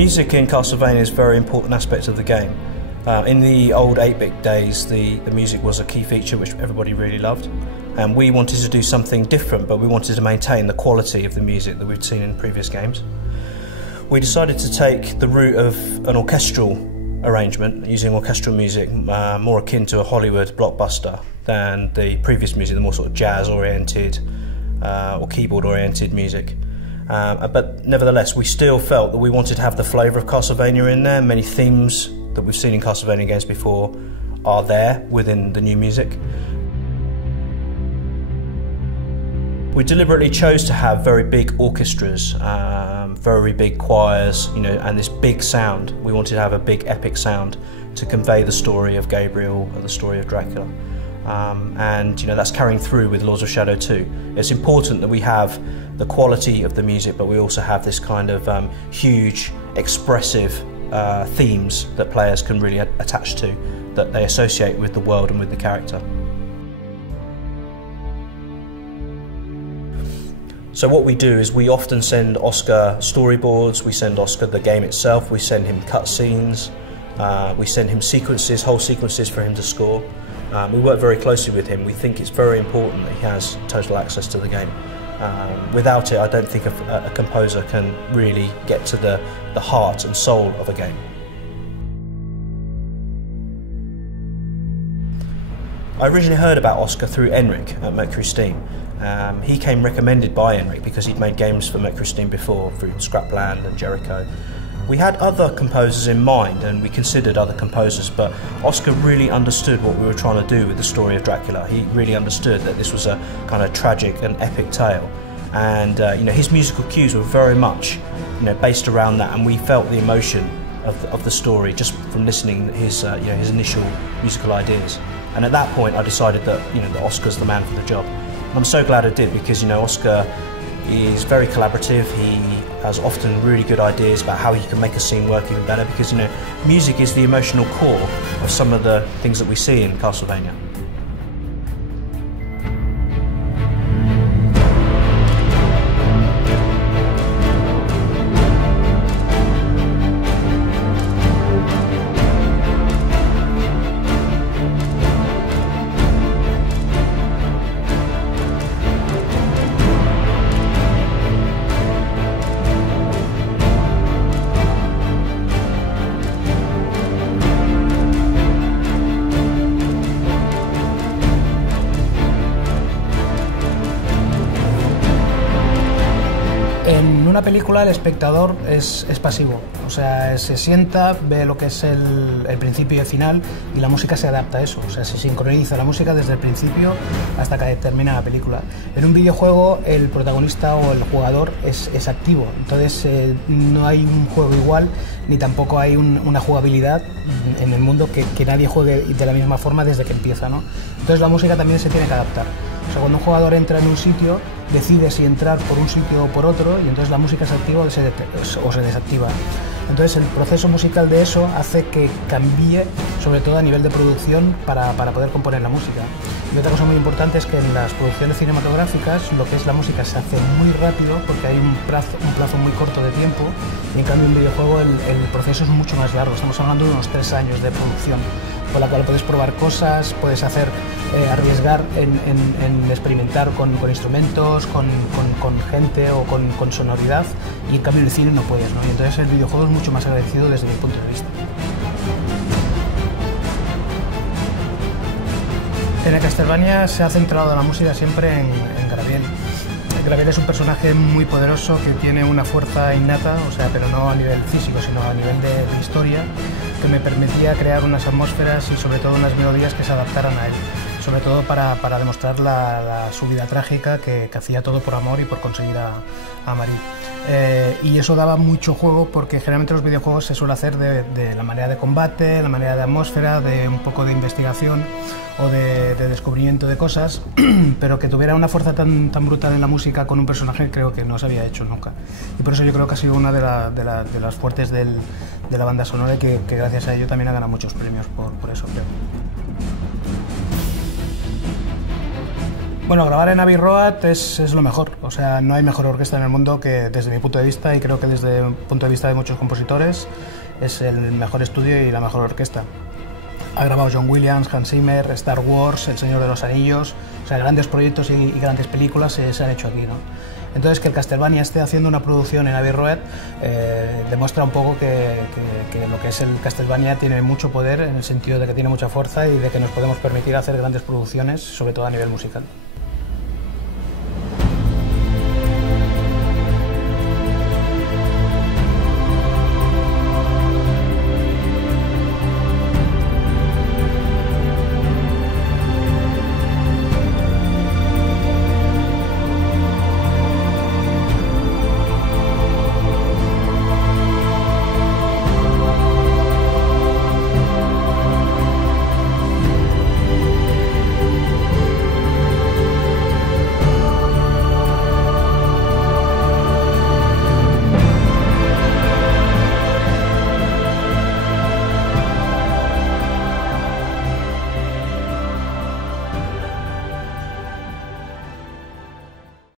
music in Castlevania is a very important aspect of the game. In the old 8-bit days, the music was a key feature which everybody really loved. And we wanted to do something different, but we wanted to maintain the quality of the music that we'd seen in previous games. We decided to take the route of an orchestral arrangement, using orchestral music more akin to a Hollywood blockbuster than the previous music, the more sort of jazz-oriented or keyboard-oriented music. But nevertheless, we still felt that we wanted to have the flavour of Castlevania in there. Many themes that we've seen in Castlevania games before are there within the new music. We deliberately chose to have very big orchestras, very big choirs, and this big sound. We wanted to have a big epic sound to convey the story of Gabriel and the story of Dracula. And that's carrying through with Lords of Shadow 2. It's important that we have the quality of the music, but we also have this kind of huge, expressive themes that players can really attach to, that they associate with the world and with the character. So what we do is we often send Oscar storyboards, we send Oscar the game itself, we send him cutscenes, we send him sequences, whole sequences for him to score. We work very closely with him. We think it's very important that he has total access to the game. Without it, I don't think a composer can really get to the heart and soul of a game. I originally heard about Oscar through Enric at Mercury Steam. He came recommended by Enric because he'd made games for Mercury Steam before, through Scrapland and Jericho. We had other composers in mind and we considered other composers, but Oscar really understood what we were trying to do with the story of Dracula. He really understood that this was a kind of tragic and epic tale, and his musical cues were very much based around that, and we felt the emotion of the story just from listening to his initial musical ideas. And at that point I decided that that Oscar's the man for the job. And I'm so glad I did, because Oscar is very collaborative. He has often really good ideas about how he can make a scene work even better, because music is the emotional core of some of the things that we see in Castlevania. En una película el espectador es pasivo, o sea, se sienta, ve lo que es el principio y el final, y la música se adapta a eso, o sea, se sincroniza la música desde el principio hasta que termina la película. En un videojuego el protagonista o el jugador es activo, entonces no hay un juego igual, ni tampoco hay una jugabilidad en el mundo que nadie juegue de la misma forma desde que empieza, ¿no? Entonces la música también se tiene que adaptar. O sea, cuando un jugador entra en un sitio, decide si entrar por un sitio o por otro, y entonces la música se activa o se desactiva. Entonces el proceso musical de eso hace que cambie, sobre todo a nivel de producción, para poder componer la música. Y otra cosa muy importante es que en las producciones cinematográficas lo que es la música se hace muy rápido, porque hay un plazo muy corto de tiempo, y en cambio en un videojuego el proceso es mucho más largo. Estamos hablando de unos 3 años de producción, con la cual puedes probar cosas, puedes arriesgar en experimentar con instrumentos, con gente o con sonoridad, y en cambio en el cine no puedes, ¿no? Y entonces el videojuego es mucho más agradecido desde mi punto de vista. En el Castlevania se ha centrado la música siempre en Gabriel. Gabriel es un personaje muy poderoso que tiene una fuerza innata, o sea, pero no a nivel físico, sino a nivel de historia, que me permitía crear unas atmósferas y sobre todo unas melodías que se adaptaran a él, sobre todo para demostrar su vida trágica, que hacía todo por amor y por conseguir a Marie. Y eso daba mucho juego, porque generalmente los videojuegos se suele hacer de la manera de combate, la manera de atmósfera, de un poco de investigación o de descubrimiento de cosas, pero que tuviera una fuerza tan brutal en la música con un personaje creo que no se había hecho nunca. Y por eso yo creo que ha sido una de las fuertes de la banda sonora, y que gracias a ello también ha ganado muchos premios por eso, creo. Bueno, grabar en Abbey Road es lo mejor, o sea, no hay mejor orquesta en el mundo que, desde mi punto de vista, y creo que desde el punto de vista de muchos compositores, es el mejor estudio y la mejor orquesta. Ha grabado John Williams, Hans Zimmer, Star Wars, El Señor de los Anillos, o sea, grandes proyectos y grandes películas se han hecho aquí, ¿no? Entonces, que el Castlevania esté haciendo una producción en Abbey Road demuestra un poco que lo que es el Castlevania tiene mucho poder, en el sentido de que tiene mucha fuerza y de que nos podemos permitir hacer grandes producciones, sobre todo a nivel musical.